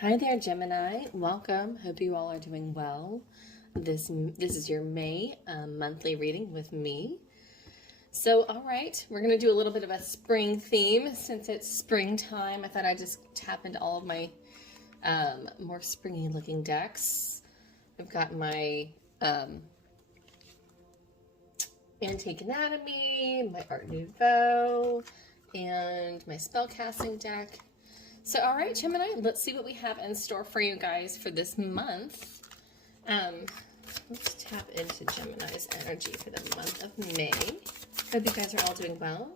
Hi there, Gemini. Welcome. Hope you all are doing well. This is your May monthly reading with me. So, all right, we're going to do a little bit of a spring theme. Since it's springtime, I thought I'd just tap into all of my more springy looking decks. I've got my Antique Anatomy, my Art Nouveau, and my Spellcasting deck. So, all right, Gemini, let's see what we have in store for you guys for this month. Let's tap into Gemini's energy for the month of May. Hope you guys are all doing well.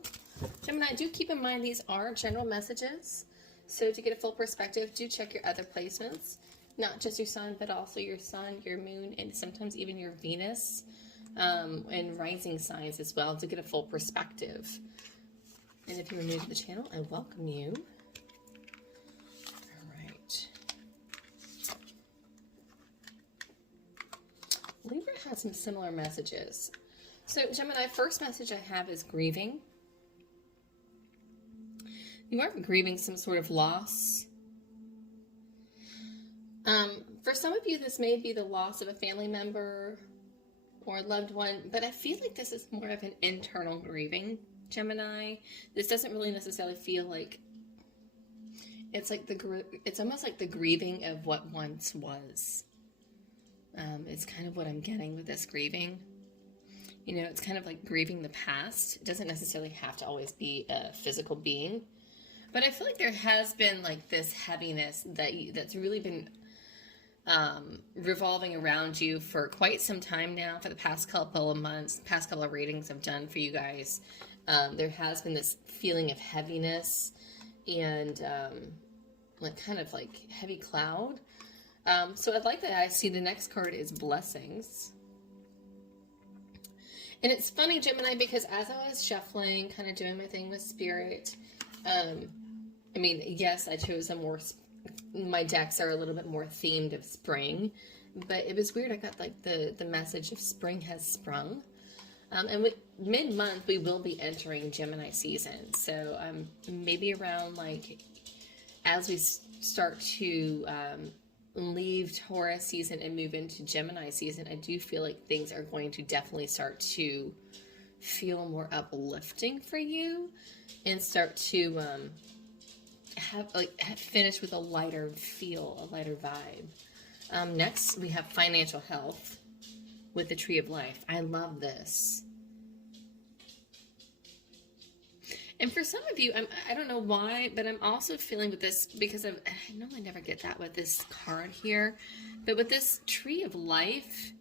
Gemini, do keep in mind these are general messages. So to get a full perspective, do check your other placements. Not just your sun, but also your sun, your moon, and sometimes even your Venus and rising signs as well to get a full perspective. And if you're new to the channel, I welcome you. Libra has some similar messages. So, Gemini, first message I have is grieving. You are grieving some sort of loss. For some of you, this may be the loss of a family member or a loved one, but I feel like this is more of an internal grieving, Gemini. This doesn't really necessarily feel like it's almost like the grieving of what once was. It's kind of what I'm getting with this grieving. You know, it's kind of like grieving the past. It doesn't necessarily have to always be a physical being. But I feel like there has been like this heaviness that's really been revolving around you for quite some time now, for the past couple of months, past couple of readings I've done for you guys. There has been this feeling of heaviness and like kind of like heavy cloud. So I'd like that I see the next card is blessings. And it's funny, Gemini, because as I was shuffling, kind of doing my thing with spirit, I mean, yes, I chose my decks are a little bit more themed of spring, but it was weird. I got like the message of spring has sprung. And mid-month, we will be entering Gemini season. So maybe around like, as we start to leave Taurus season and move into Gemini season, I do feel like things are going to definitely start to feel more uplifting for you and start to finish with a lighter feel, a lighter vibe. Next, we have financial health with the Tree of Life. I love this. And for some of you, I don't know why, but I'm also feeling with this, because I normally never get that with this card here, but with this Tree of Life,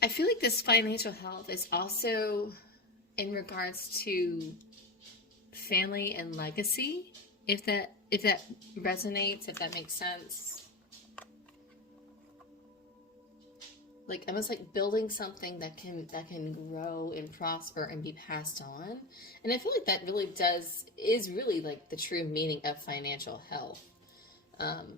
I feel like this financial health is also in regards to family and legacy, if that resonates, if that makes sense. Like almost like building something that can grow and prosper and be passed on. And I feel like that really is really like the true meaning of financial health.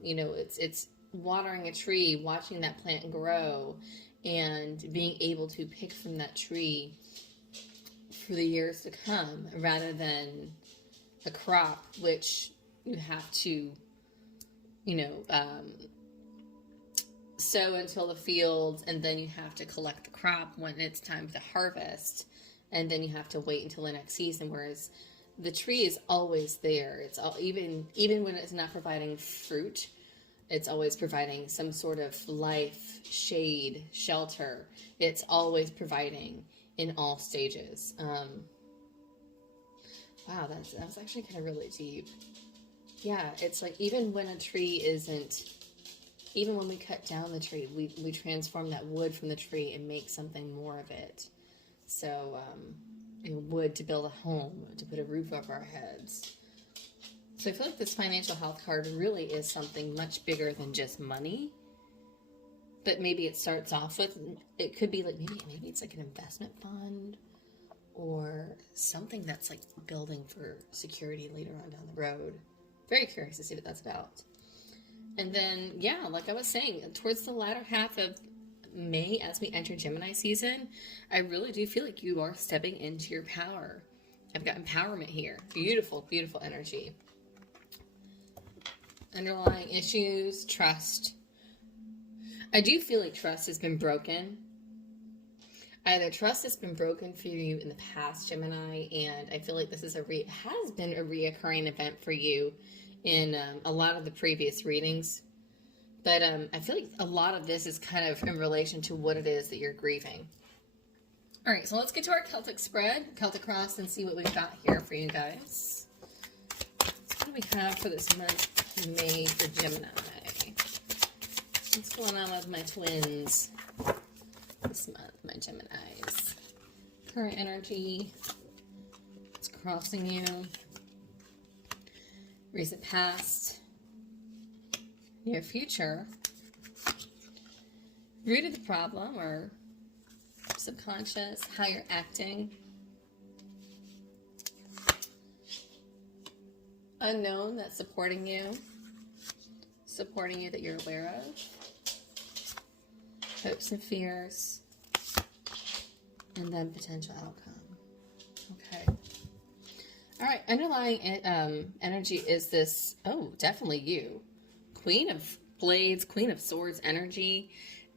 You know, it's watering a tree, watching that plant grow, and being able to pick from that tree for the years to come, rather than a crop, which you have to, you know, sow until the field, and then you have to collect the crop when it's time to harvest, and then you have to wait until the next season. Whereas the tree is always there. It's all, even when it's not providing fruit, it's always providing some sort of life, shade, shelter. It's always providing in all stages. Wow, that was actually kind of really deep. Yeah, it's like even when a tree isn't. Even when we cut down the tree, we transform that wood from the tree and make something more of it. So, wood to build a home, to put a roof over our heads. So I feel like this financial health card really is something much bigger than just money. But maybe it starts off with, it could be like, maybe it's like an investment fund or something that's like building for security later on down the road. Very curious to see what that's about. And then, yeah, like I was saying, towards the latter half of May, as we enter Gemini season, I really do feel like you are stepping into your power. I've got empowerment here. Beautiful, beautiful energy. Underlying issues, trust. I do feel like trust has been broken. Either trust has been broken for you in the past, Gemini, and I feel like this is has been a reoccurring event for you in a lot of the previous readings. But I feel like a lot of this is kind of in relation to what it is that you're grieving. All right, so let's get to our Celtic spread, Celtic cross, and see what we've got here for you guys. So what do we have for this month May for Gemini? What's going on with my twins this month, my Geminis? Current energy, what's crossing you, recent past, near future, root of the problem or subconscious, how you're acting, unknown that's supporting you that you're aware of, hopes and fears, and then potential outcome. Okay. All right, underlying energy is this, definitely you. Queen of Blades, Queen of Swords energy.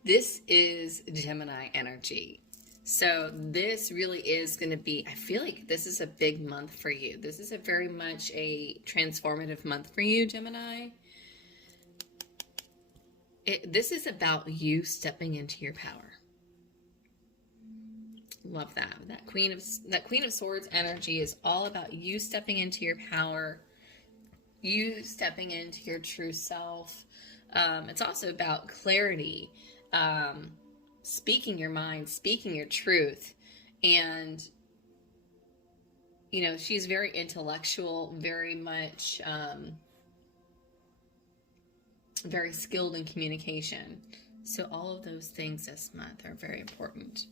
This is Gemini energy. So this really is going to be, I feel like this is a big month for you. This is very much a transformative month for you, Gemini. This is about you stepping into your power. Love that. That Queen of Swords energy is all about you stepping into your power, you stepping into your true self. It's also about clarity, speaking your mind, speaking your truth. And, you know, she's very intellectual, very much, very skilled in communication. So all of those things this month are very important.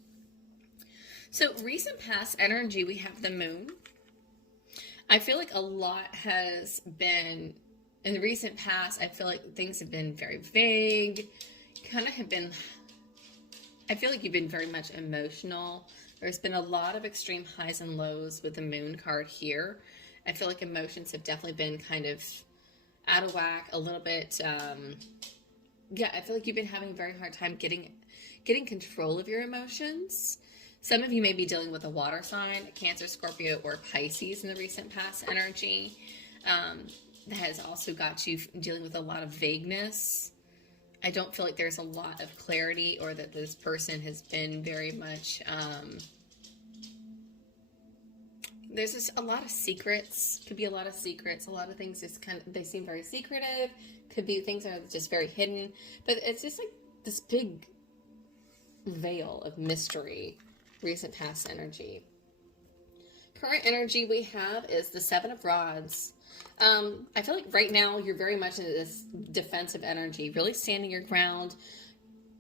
So recent past energy, we have the moon. I feel like a lot has been, in the recent past, I feel like things have been very vague, kind of have been, I feel like you've been very much emotional. There's been a lot of extreme highs and lows with the moon card here. I feel like emotions have definitely been kind of out of whack, a little bit, I feel like you've been having a very hard time getting control of your emotions. Some of you may be dealing with a water sign, Cancer, Scorpio, or Pisces in the recent past energy. That has also got you dealing with a lot of vagueness. I don't feel like there's a lot of clarity, or that this person has been very much, there's just a lot of secrets. Could be a lot of secrets. A lot of things just they seem very secretive. Could be things that are just very hidden. But it's just like this big veil of mystery. Recent past energy. Current energy we have is the Seven of Rods. I feel like right now you're very much in this defensive energy, really standing your ground.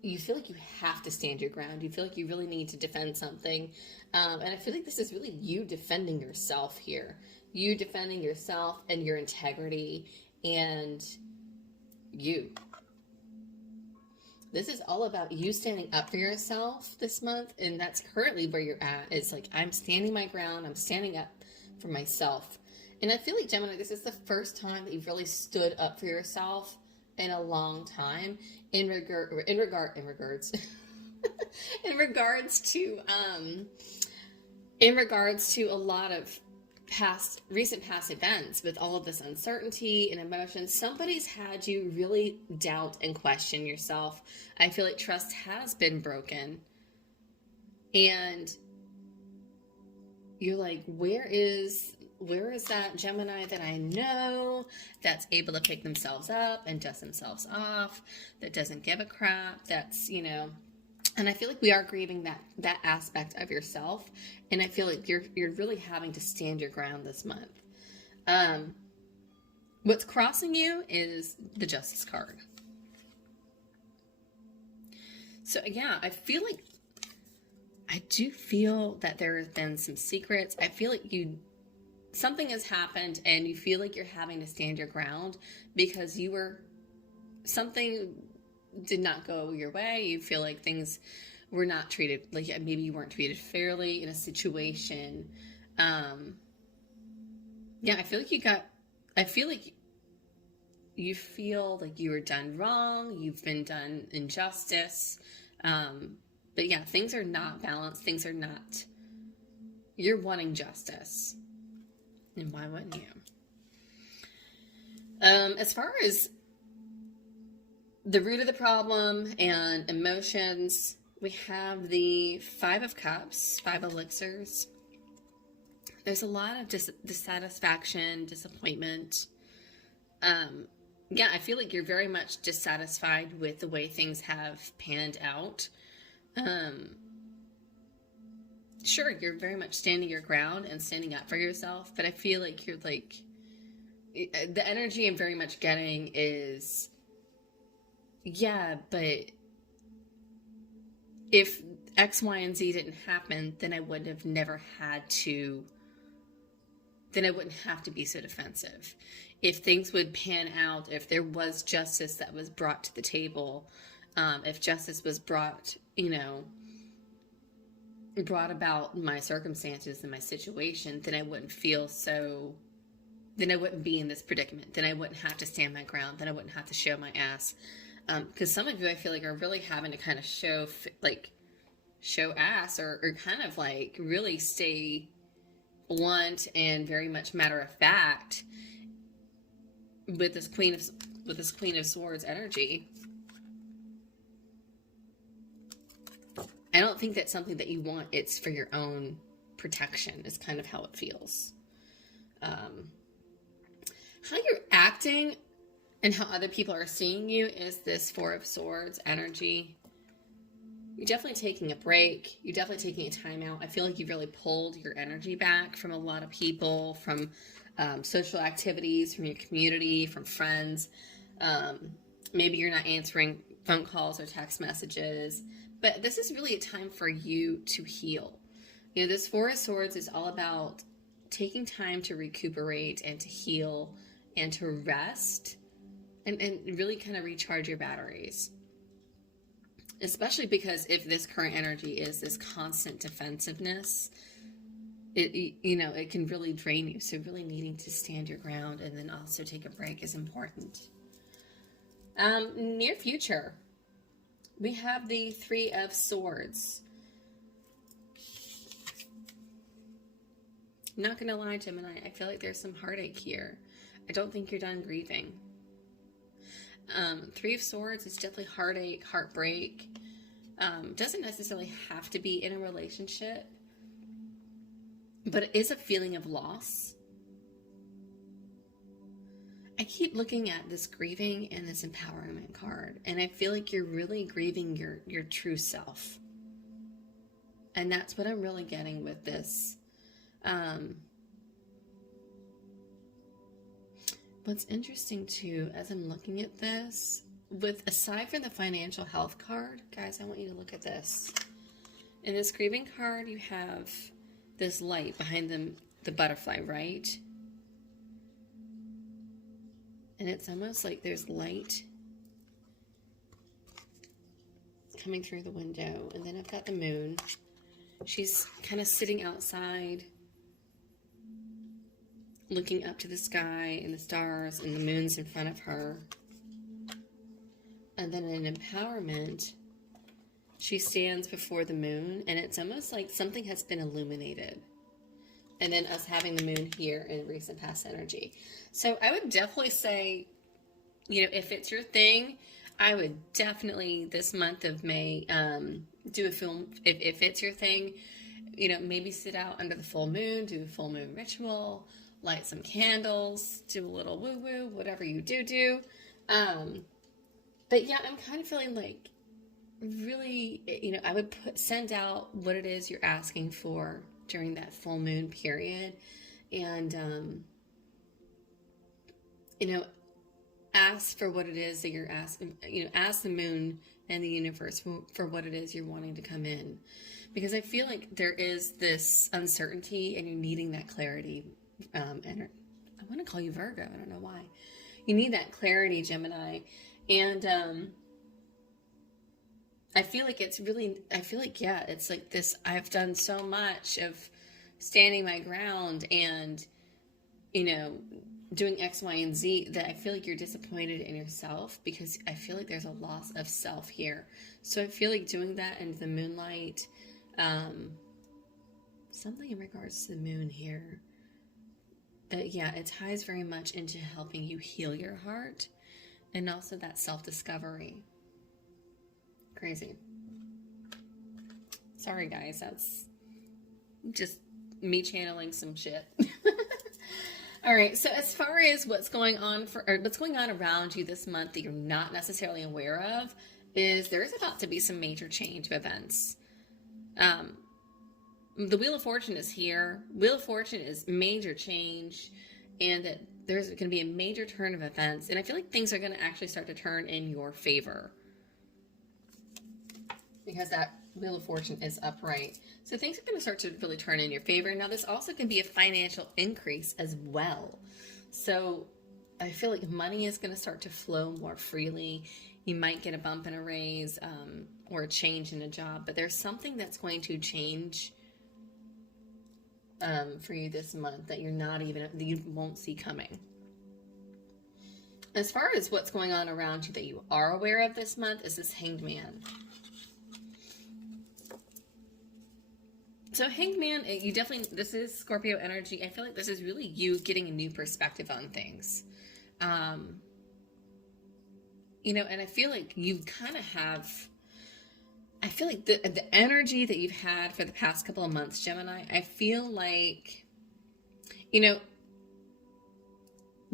You feel like you have to stand your ground. You feel like you really need to defend something. And I feel like this is really you defending yourself here. You defending yourself and your integrity and you. This is all about you standing up for yourself this month, and that's currently where you're at. It's like, I'm standing my ground, I'm standing up for myself. And I feel like, Gemini, this is the first time that you've really stood up for yourself in a long time in regards to a lot of recent past events with all of this uncertainty and emotion. Somebody's had you really doubt and question yourself. I feel like trust has been broken. And you're like, where is that Gemini that I know that's able to pick themselves up and dust themselves off, that doesn't give a crap, that's, you know. And I feel like we are grieving that aspect of yourself. And I feel like you're really having to stand your ground this month. What's crossing you is the Justice card. So yeah, I do feel that there have been some secrets. I feel like something has happened and you feel like you're having to stand your ground because something did not go your way. You feel like things were not treated, like maybe you weren't treated fairly in a situation. I feel like you feel like you were done wrong, you've been done injustice. But yeah, things are not balanced. Things are not, you're wanting justice. And why wouldn't you? As far as the root of the problem and emotions, we have the 5 of Cups, 5 elixirs. There's a lot of dissatisfaction, disappointment. Yeah, I feel like you're very much dissatisfied with the way things have panned out. Sure, you're very much standing your ground and standing up for yourself, but I feel like you're like, the energy I'm very much getting is, yeah, but if X, Y, and Z didn't happen, then I would have never had to, then I wouldn't have to be so defensive. If things would pan out, if there was justice that was brought to the table, if justice was brought, brought about my circumstances and my situation, then I wouldn't feel so, then I wouldn't be in this predicament. Then I wouldn't have to stand my ground. Then I wouldn't have to show my ass. Because some of you, I feel like, are really having to kind of show ass or kind of like really stay blunt and very much matter of fact with this Queen of Swords energy. I don't think that's something that you want. It's for your own protection is kind of how it feels. How you're acting and how other people are seeing you is this 4 of Swords energy. You're definitely taking a break. You're definitely taking a time out. I feel like you've really pulled your energy back from a lot of people, from social activities, from your community, from friends. Maybe you're not answering phone calls or text messages, but this is really a time for you to heal. This 4 of Swords is all about taking time to recuperate and to heal and to rest and really kind of recharge your batteries. Especially because if this current energy is this constant defensiveness, it can really drain you. So really needing to stand your ground and then also take a break is important. Near future, we have the 3 of Swords. I'm not going to lie, Gemini, I feel like there's some heartache here. I don't think you're done grieving. 3 of Swords is definitely heartache, heartbreak. Doesn't necessarily have to be in a relationship, but it is a feeling of loss. I keep looking at this grieving and this empowerment card, and I feel like you're really grieving your true self. And that's what I'm really getting with this. What's interesting too, as I'm looking at this, aside from the financial health card, guys, I want you to look at this. In this grieving card, you have this light behind the butterfly, right? And it's almost like there's light coming through the window. And then I've got the moon. She's kind of sitting outside, looking up to the sky and the stars, and the moon's in front of her. And then in empowerment, she stands before the moon, and it's almost like something has been illuminated. And then us having the moon here in recent past energy. So I would definitely say, if it's your thing, I would definitely this month of May do a film. If it's your thing, maybe sit out under the full moon, do a full moon ritual, light some candles, do a little woo-woo, whatever you do. But yeah, I'm kind of feeling like really, I would send out what it is you're asking for during that full moon period. And, ask for what it is that you're asking, ask the moon and the universe for what it is you're wanting to come in. Because I feel like there is this uncertainty and you're needing that clarity. And I want to call you Virgo. I don't know why. You need that clarity, Gemini. And I feel like it's like this. I've done so much of standing my ground and, doing X, Y, and Z, that I feel like you're disappointed in yourself, because I feel like there's a loss of self here. So I feel like doing that in the moonlight, something in regards to the moon here. Yeah, it ties very much into helping you heal your heart, and also that self-discovery. Crazy. Sorry guys, that's just me channeling some shit. All right, so as far as what's going on around you this month that you're not necessarily aware of, is there's about to be some major change of events. The Wheel of Fortune is here. Wheel of Fortune is major change, and that there's going to be a major turn of events, and I feel like things are going to actually start to turn in your favor, because that Wheel of Fortune is upright. So things are going to start to really turn in your favor. Now, this also can be a financial increase as well. So I feel like money is going to start to flow more freely. You might get a bump and a raise, or a change in a job, but there's something that's going to change for you this month that you won't see coming. As far as what's going on around you that you are aware of this month, is this Hanged Man. So Hanged Man, this is Scorpio energy. I feel like this is really you getting a new perspective on things. And I feel like you kind of have, I feel like the energy that you've had for the past couple of months, Gemini, I feel like, the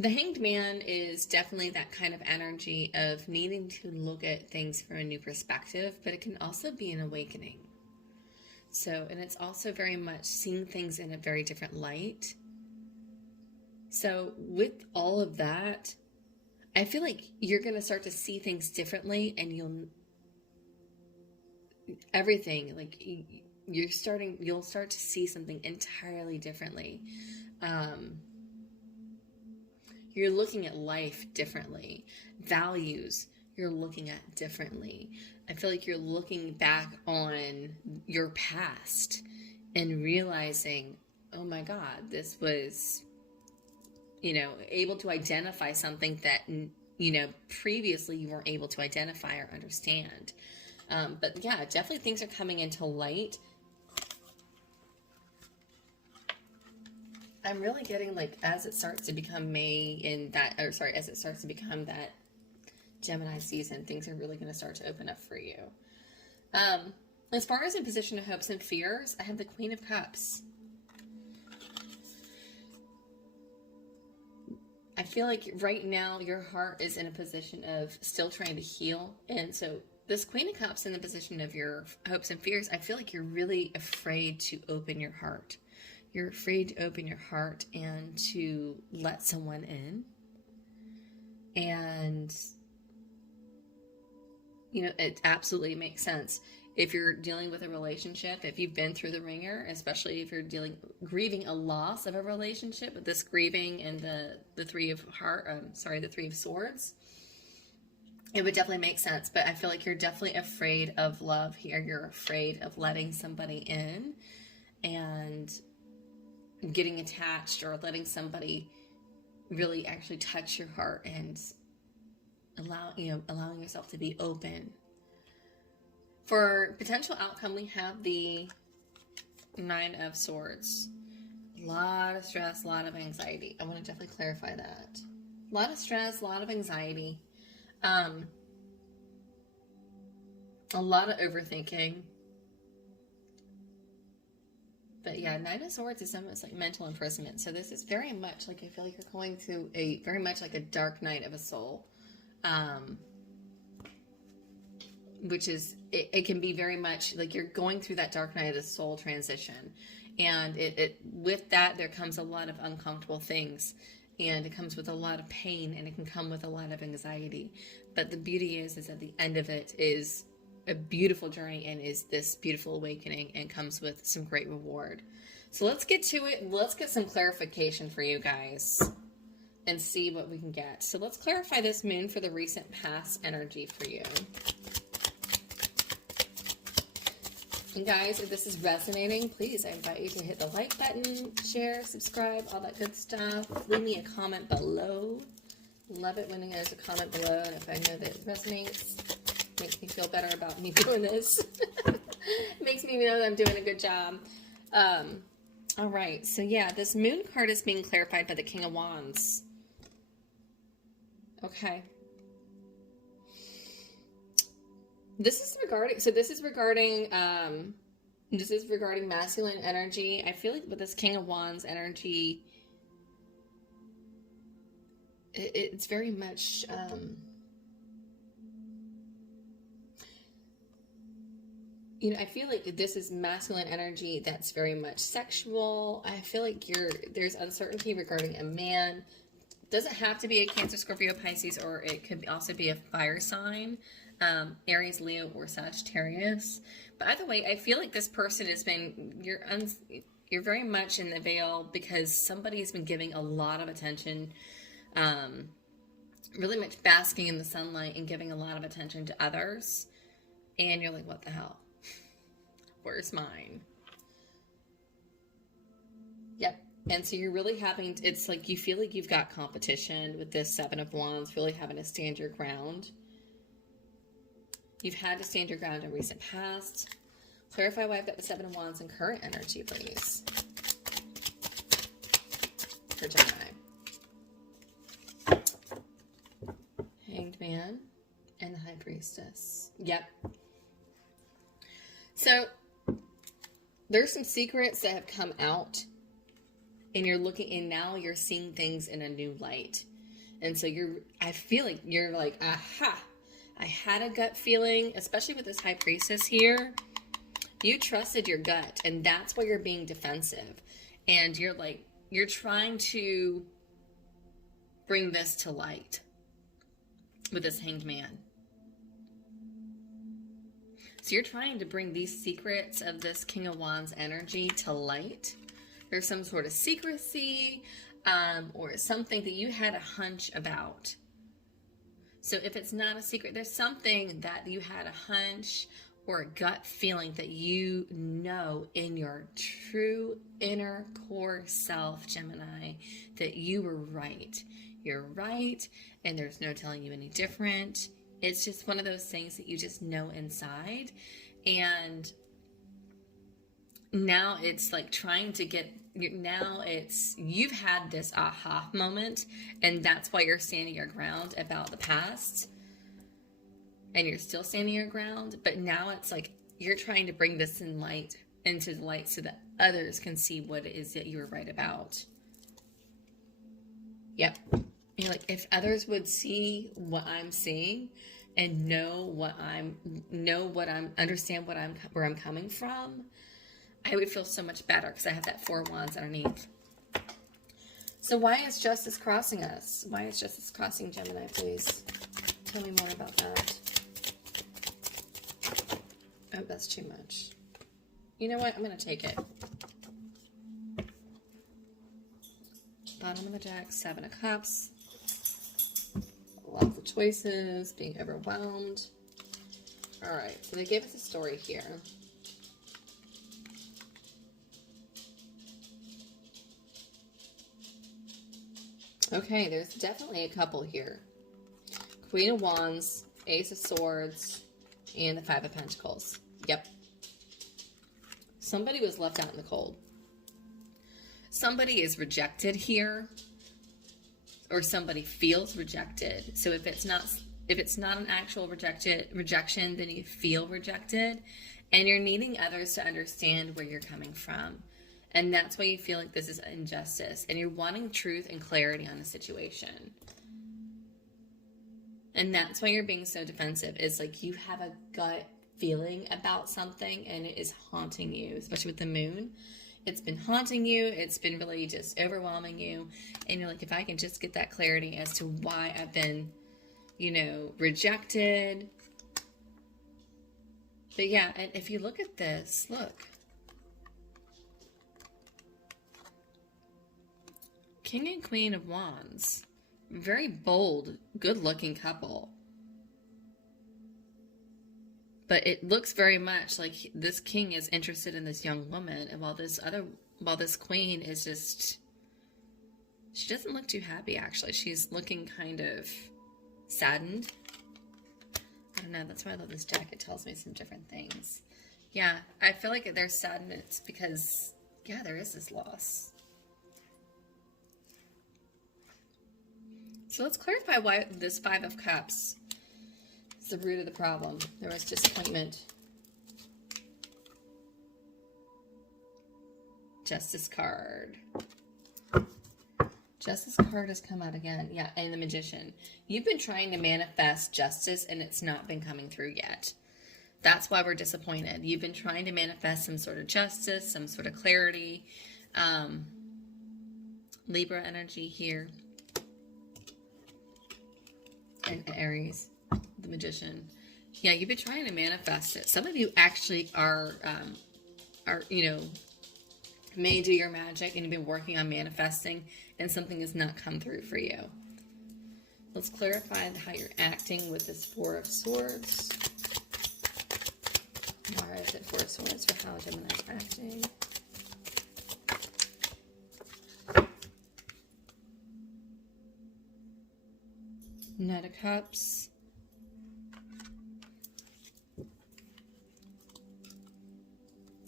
Hanged Man is definitely that kind of energy of needing to look at things from a new perspective, but it can also be an awakening. So, and it's also very much seeing things in a very different light. So with all of that, I feel like you're going to start to see things differently, and you'll start to see something entirely differently. You're looking at life differently. Values, you're looking at differently. I feel like you're looking back on your past and realizing, oh my God, this was, able to identify something that, previously you weren't able to identify or understand. But yeah, definitely things are coming into light. I'm really getting as it starts to become as it starts to become that Gemini season, things are really going to start to open up for you. As far as in position of hopes and fears, I have the Queen of Cups. I feel like right now your heart is in a position of still trying to heal. And so this Queen of Cups in the position of your hopes and fears, I feel like you're really afraid to open your heart. You're afraid to open your heart and to let someone in. And it absolutely makes sense. If you're dealing with a relationship, if you've been through the ringer, especially if you're grieving a loss of a relationship, with this grieving and the Three of Swords, it would definitely make sense. But I feel like you're definitely afraid of love here. You're afraid of letting somebody in and getting attached, or letting somebody really actually touch your heart and allowing yourself to be open. For potential outcome, we have the Nine of Swords. A lot of stress, a lot of anxiety. I want to definitely clarify that. A lot of stress, a lot of anxiety. A lot of overthinking. But yeah, Nine of Swords is almost like mental imprisonment. So this is very much I feel like you're going through very much like a dark night of a soul. Which is, it can be very much like you're going through that dark night of the soul transition. And with that, there comes a lot of uncomfortable things, and it comes with a lot of pain, and it can come with a lot of anxiety. But the beauty is at the end of it is a beautiful journey, and is this beautiful awakening, and comes with some great reward. So let's get to it. Let's get some clarification for you guys and see what we can get. So let's clarify this moon for the recent past energy for you. And guys, if this is resonating, please, I invite you to hit the like button, share, subscribe, all that good stuff. Leave me a comment below. Love it when there's a comment below, and if I know that it resonates, makes me feel better about me doing this. Makes me know that I'm doing a good job. All right, so yeah, this moon card is being clarified by the King of Wands. Okay. This is regarding masculine energy. I feel like with this King of Wands energy, it's very much, I feel like this is masculine energy that's very much sexual. I feel like there's uncertainty regarding a man. Doesn't have to be a Cancer, Scorpio, Pisces, or it could also be a fire sign. Aries, Leo, or Sagittarius. But either way, I feel like this person has been, you're very much in the veil because somebody's been giving a lot of attention, really much basking in the sunlight and giving a lot of attention to others. And you're like, what the hell? Where's mine? Yep. And so you're really having, it's like you feel like you've got competition with this Seven of Wands, really having to stand your ground. You've had to stand your ground in recent past. Clarify why I've got the Seven of Wands in current energy, please. For Gemini. Hanged Man and the High Priestess. Yep. So, there's some secrets that have come out. And you're looking, and now you're seeing things in a new light. And so I feel like you're like, aha. I had a gut feeling, especially with this High Priestess here. You trusted your gut, and that's why you're being defensive. And you're trying to bring this to light with this Hanged Man. So you're trying to bring these secrets of this King of Wands energy to light. There's some sort of secrecy, or something that you had a hunch about. So if it's not a secret, there's something that you had a hunch or a gut feeling that you know in your true inner core self, Gemini, that you were right. You're right, and there's no telling you any different. It's just one of those things that you just know inside. And now it's like trying to get, you've had this aha moment, and that's why you're standing your ground about the past, and you're still standing your ground. But now it's like you're trying to bring this into the light so that others can see what it is that you were right about. Yep. You're like, if others would see what I'm seeing and understand where I'm coming from, I would feel so much better because I have that Four of Wands underneath. So why is justice crossing us? Why is justice crossing Gemini, please? Tell me more about that. Oh, that's too much. You know what? I'm going to take it. Bottom of the deck, Seven of Cups. Lots of choices, being overwhelmed. All right, so they gave us a story here. Okay, there's definitely a couple here. Queen of Wands, Ace of Swords, and the Five of Pentacles. Yep. Somebody was left out in the cold. Somebody is rejected here, or somebody feels rejected. So if it's not an actual rejection, then you feel rejected, and you're needing others to understand where you're coming from. And that's why you feel like this is injustice. And you're wanting truth and clarity on the situation. And that's why you're being so defensive. It's like you have a gut feeling about something and it is haunting you, especially with the moon. It's been haunting you. It's been really just overwhelming you. And you're like, if I can just get that clarity as to why I've been, rejected. But yeah, and if you look at this, look. King and Queen of Wands. Very bold, good-looking couple. But it looks very much like this king is interested in this young woman, and while this queen is just, she doesn't look too happy, actually. She's looking kind of saddened. I don't know, that's why I love this deck. It tells me some different things. Yeah, I feel like there's sadness because, yeah, there is this loss. So let's clarify why this Five of Cups is the root of the problem. There was disappointment. Justice card. Justice card has come out again. Yeah, and the Magician. You've been trying to manifest justice and it's not been coming through yet. That's why we're disappointed. You've been trying to manifest some sort of justice, some sort of clarity. Libra energy here. And Aries, the Magician. Yeah, you've been trying to manifest it. Some of you actually are you know, may do your magic and you've been working on manifesting and something has not come through for you. Let's clarify how you're acting with this Four of Swords. Why is it Four of Swords for how Gemini is acting? Knight of Cups.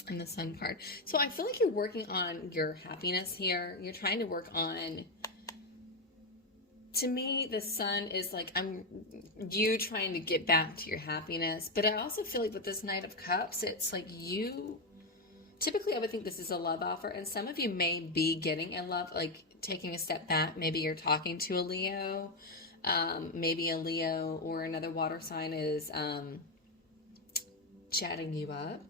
And the Sun card. So I feel like you're working on your happiness here. You're trying to work on, to me, the Sun is like, you trying to get back to your happiness. But I also feel like with this Knight of Cups, it's like you, typically I would think this is a love offer. And some of you may be getting in love, like taking a step back. Maybe you're talking to a Leo. Maybe a Leo or another water sign is chatting you up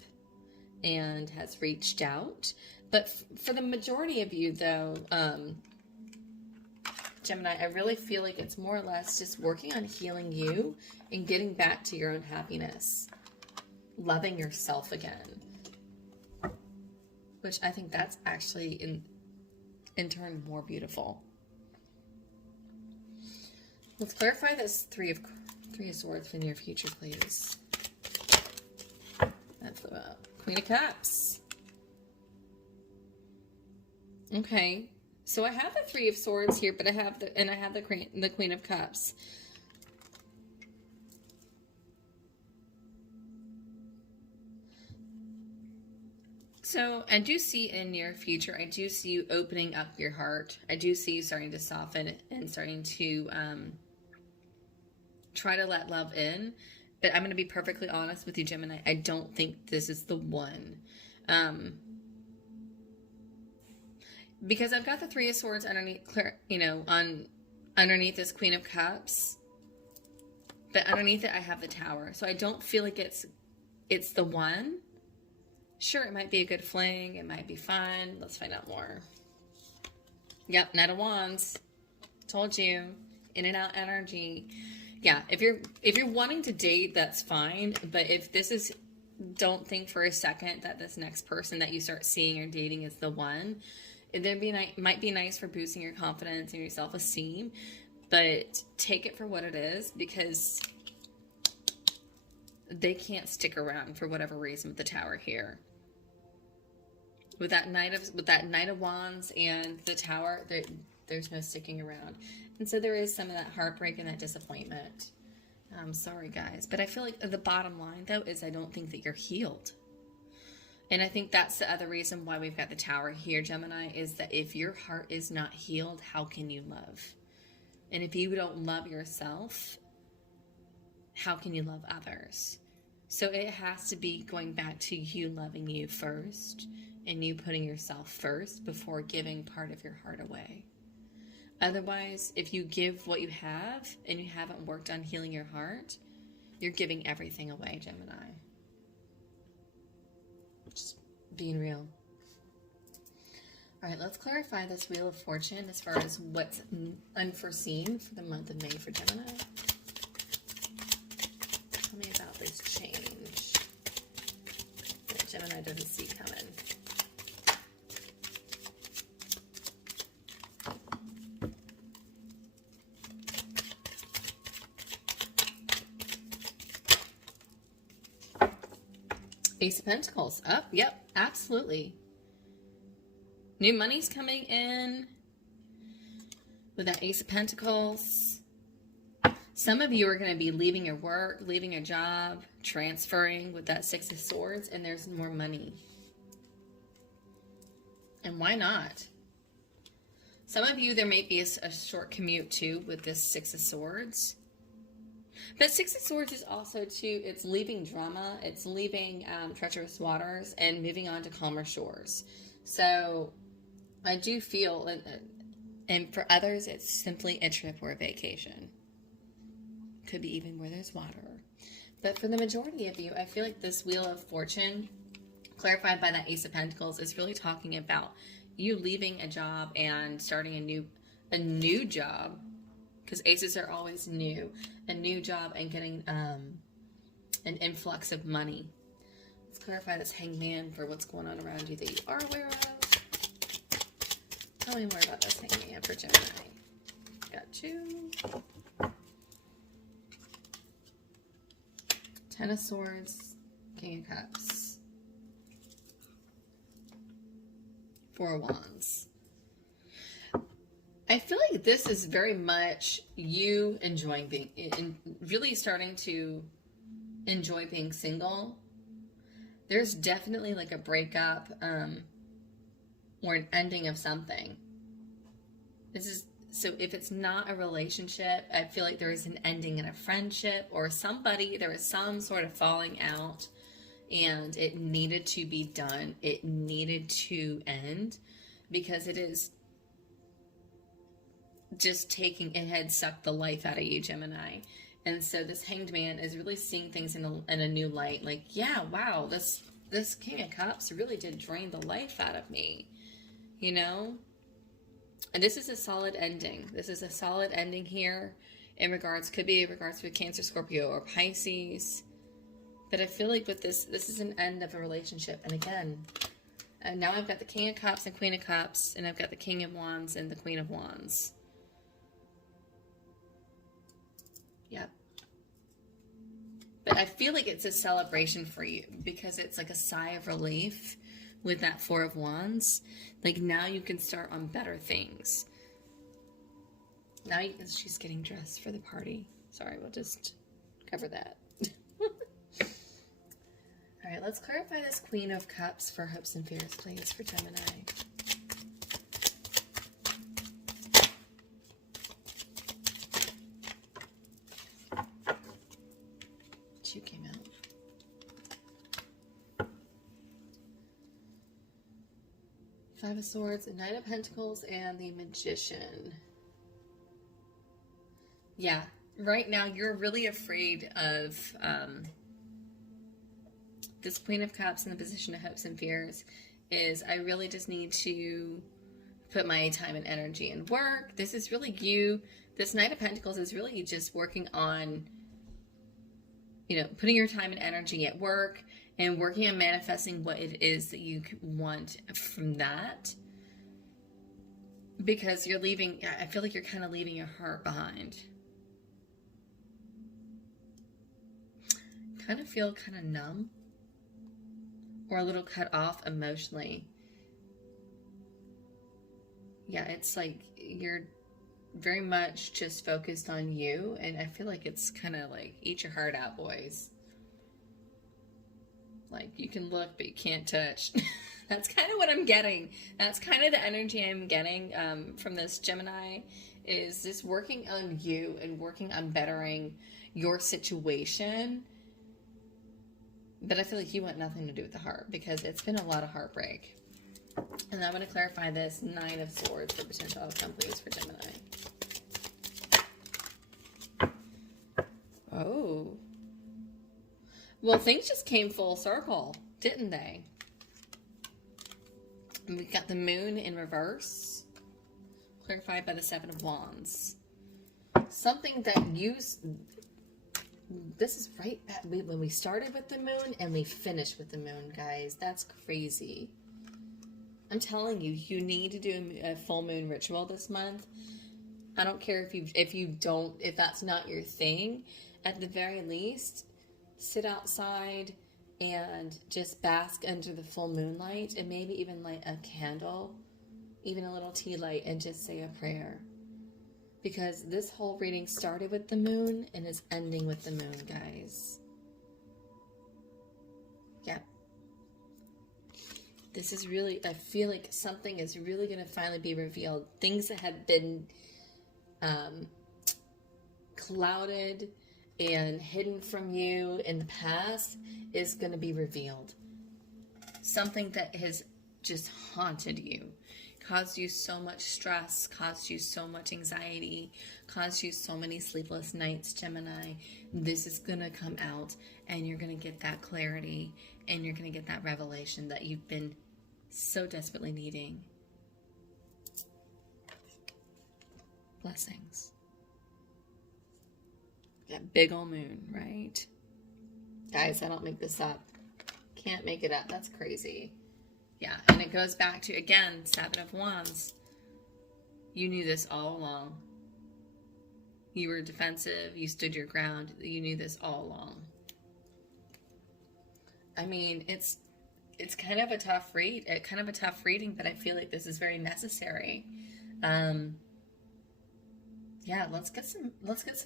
and has reached out. But for the majority of you, though, Gemini, I really feel like it's more or less just working on healing you and getting back to your own happiness. Loving yourself again. Which I think that's actually, in turn, more beautiful. Let's clarify this Three of Swords for the near future, please. That flew out. Queen of Cups. Okay, so I have the Three of Swords here, but I have the Queen of Cups. So I do see in near future, I do see you opening up your heart. I do see you starting to soften and starting to try to let love in. But I'm going to be perfectly honest with you, Gemini. I don't think this is the one. Because I've got the Three of Swords underneath, you know, underneath this Queen of Cups. But underneath it, I have the Tower. So I don't feel like it's the one. Sure, it might be a good fling. It might be fun. Let's find out more. Yep, Knight of Wands. Told you. In and out energy. Yeah, if you're wanting to date, that's fine. But if this is, don't think for a second that this next person that you start seeing or dating is the one. It might be nice for boosting your confidence and your self-esteem. But take it for what it is, because they can't stick around for whatever reason with the Tower here. With that Knight of Wands and the Tower, there's no sticking around. And so there is some of that heartbreak and that disappointment. I'm sorry, guys. But I feel like the bottom line, though, is I don't think that you're healed. And I think that's the other reason why we've got the Tower here, Gemini, is that if your heart is not healed, how can you love? And if you don't love yourself, how can you love others? So it has to be going back to you loving you first and you putting yourself first before giving part of your heart away. Otherwise, if you give what you have and you haven't worked on healing your heart, you're giving everything away, Gemini. Just being real. All right, let's clarify this Wheel of Fortune as far as what's unforeseen for the month of May for Gemini. Tell me about this change that Gemini doesn't see coming. Ace of Pentacles. Up. Yep. Absolutely. New money's coming in with that Ace of Pentacles. Some of you are going to be leaving your work, leaving a job, transferring with that Six of Swords, and there's more money. And why not? Some of you, there may be a short commute too with this Six of Swords. But Six of Swords is also too, it's leaving drama, it's leaving treacherous waters and moving on to calmer shores. So I do feel, and for others, it's simply a trip or a vacation. Could be even where there's water. But for the majority of you, I feel like this Wheel of Fortune, clarified by that Ace of Pentacles, is really talking about you leaving a job and starting a new job, because aces are always new, a new job and getting an influx of money. Let's clarify this Hangman for what's going on around you that you are aware of. Tell me more about this Hangman for Gemini. Got you. Ten of Swords, King of Cups, Four of Wands. I feel like this is very much you enjoying being, really starting to enjoy being single. There's definitely like a breakup or an ending of something. This is, so if it's not a relationship, I feel like there is an ending in a friendship or somebody, there is some sort of falling out and it needed to be done. It needed to end because it is just taking, it had sucked the life out of you, Gemini. And so this Hanged Man is really seeing things in a new light. Like, yeah, wow, this King of Cups really did drain the life out of me, you know? And this is a solid ending. This is a solid ending here in regards, could be in regards to a Cancer, Scorpio, or Pisces. But I feel like with this is an end of a relationship. And again, now I've got the King of Cups and Queen of Cups, and I've got the King of Wands and the Queen of Wands. Yep. But I feel like it's a celebration for you because it's like a sigh of relief with that Four of Wands. Like now you can start on better things. Now she's getting dressed for the party. Sorry, we'll just cover that. All right, let's clarify this Queen of Cups for hopes and fears, please, for Gemini. Two came out. Five of Swords, a Knight of Pentacles, and the Magician. Yeah, right now you're really afraid of this Queen of Cups in the position of hopes and fears. Is I really just need to put my time and energy in work. This is really you. This Knight of Pentacles is really just working on, you know, putting your time and energy at work and working on manifesting what it is that you want from that. Because you're leaving, I feel like you're kind of leaving your heart behind. Kind of feel kind of numb or a little cut off emotionally. Yeah, it's like you're very much just focused on you, and I feel like it's kind of like eat your heart out, boys. Like you can look but you can't touch. That's kind of what I'm getting. That's kind of the energy I'm getting from this Gemini, is this working on you and working on bettering your situation. But I feel like you want nothing to do with the heart because it's been a lot of heartbreak. And I want to clarify this Nine of Swords for potential outcome, please, for Gemini. Oh. Well, things just came full circle, didn't they? And we got the Moon in reverse, clarified by the Seven of Wands. Something that you... This is right back when we started with the Moon and we finished with the Moon, guys. That's crazy. I'm telling you, you need to do a full moon ritual this month. I don't care if that's not your thing. At the very least, sit outside, and just bask under the full moonlight, and maybe even light a candle, even a little tea light, and just say a prayer. Because this whole reading started with the moon and is ending with the moon, guys. Yeah. This is really, I feel like something is really going to finally be revealed. Things that have been clouded and hidden from you in the past is going to be revealed. Something that has just haunted you, caused you so much stress, caused you so much anxiety, caused you so many sleepless nights, Gemini. This is going to come out, and you're going to get that clarity, and you're going to get that revelation that you've been so desperately needing. Blessings. That big old moon, right? Guys, I don't make this up. Can't make it up. That's crazy. Yeah, and it goes back to, again, Seven of Wands. You knew this all along. You were defensive. You stood your ground. You knew this all along. I mean, it's kind of a tough read, kind of a tough reading, but I feel like this is very necessary. Yeah, let's get some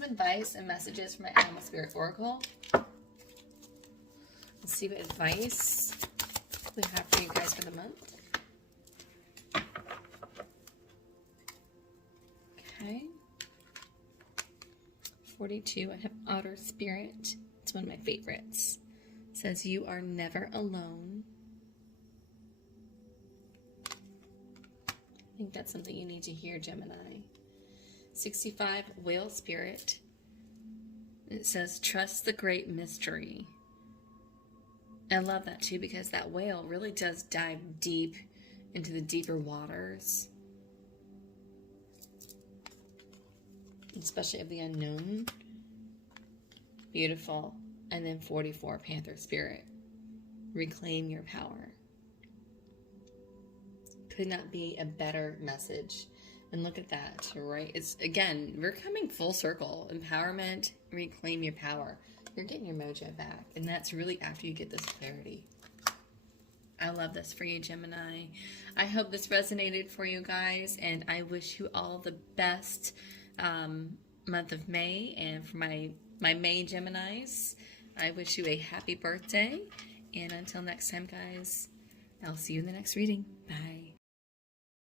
advice and messages from my Animal Spirit Oracle. Let's see what advice we have for you guys for the month. Okay. 42, I have Otter Spirit. It's one of my favorites. It says, you are never alone. I think that's something you need to hear, Gemini. 65, Whale Spirit. It says, trust the great mystery. I love that too, because that whale really does dive deep into the deeper waters, especially of the unknown. Beautiful. And then 44, Panther Spirit. Reclaim your power. Could not be a better message. And look at that, right? It's, again, we're coming full circle. Empowerment, reclaim your power. You're getting your mojo back. And that's really after you get this clarity. I love this for you, Gemini. I hope this resonated for you guys. And I wish you all the best month of May. And for my May Geminis, I wish you a happy birthday. And until next time, guys, I'll see you in the next reading. Bye.